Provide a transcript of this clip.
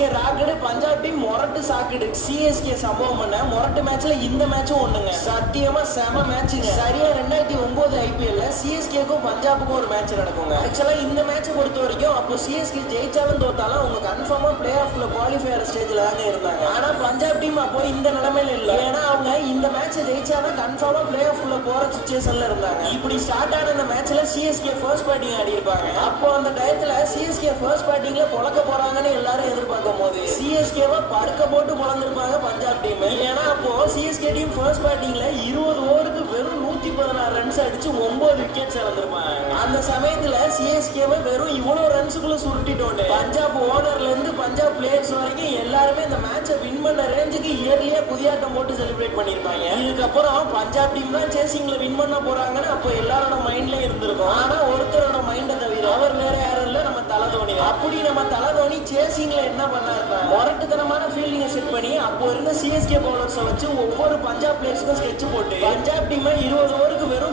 CSK rocket, Punjab team மொரட்டு socket. CSK சம்பவம் பண்ண மொரட்டு மேட்ச்ல இந்த மேட்சும் ஒண்ணுங்க. சத்தியமா செம மேட்சுங்க. சரியா 2009 ஐபிஎல்ல சிஎஸ்கேக்கும் பஞ்சாபுக்கும் ஒரு மேட்ச் நடக்குங்க. ஆக்சுவலா இந்த மேட்சை பொறுத்த வரைக்கும் அப்போ சிஎஸ்கே ஜெயிச்சாலும் தோத்தாலும் அவங்க கன்ஃபார்மா பிளே ஆஃப்ல குவாலிஃபயர் ஸ்டேஜ்ல தாங்க இருந்தாங்க. ஆனா பஞ்சாப் டீம் அப்போ இந்த நிலைமையில இல்ல. ஏன்னா அவங்க இந்த மேட்சை ஜெயிச்சாலும் கன்ஃபார்மா பிளே ஆஃப்ல போற சிச்சுவேஷன்ல இருந்தாங்க. இப்படி ஸ்டார்ட் ஆன இந்த மேட்ச்ல சிஎஸ்கே ஃபர்ஸ்ட் பேட்டிங் ஆடி இருப்பாங்க. அப்போ அந்த டயத்துல சிஎஸ்கே ஃபர்ஸ்ட் பேட்டிங்ல பொளக்க போறாங்கன்னு எல்லாரும் எதிர்பார்க்கும் போது சிஎஸ்கேவை படுக்க போட்டு பொளந்திருப்பாங்க பஞ்சாப் டீம். ஏன்னா அப்போ சிஎஸ்கே டீம் ஃபர்ஸ்ட் பேட்டிங்ல 20 ஓவருக்கு வெறும் 116 ரன்ஸ் அடிச்சு 9 விக்கெட்ஸ் இழந்திருப்பாங்க. அந்த சமயத்துல சிஎஸ்கேவை வெறும் இவ்வளவு ரன்ஸுக்குள்ள சுருட்டிட்டோன்னு பஞ்சாப் ஓனர்ல இருந்து பஞ்சாப் பிளேயர்ஸ் வரைக்கும் எல்லாருமே இந்த மேட்சை வின் பண்ண ரேஞ்சுக்கு இயர்லியா புதியாட்டம் போட்டு செலிப்ரேட் பண்ணிருப்பாங்க. இதுக்கப்புறம் பஞ்சாப் டீம் தான் சேசிங்ல வின் பண்ண போறாங்கன்னு அப்போ எல்லாரோட மைண்ட்ல இருந்திருக்கும். ஆனா ஒருத்தரோட மைண்ட தவிர அவர் வேற யாரும் இல்ல, நம்ம தலதோனி. அப்படி நம்ம தலதோனி சேசிங்ல என்ன பண்ணாருன்னா மொரட்டுத்தனமான ஃபீல்டிங்கை செட் பண்ணி அப்போ இருந்த சிஎஸ்கே பவுலர்ஸை வச்சு ஒவ்வொரு பஞ்சாப் பிளேயர்ஸ்க்கும் ஸ்கெட்ச் போட்டு பஞ்சாப் டீமை 20 ஓவருக்கு வெறும்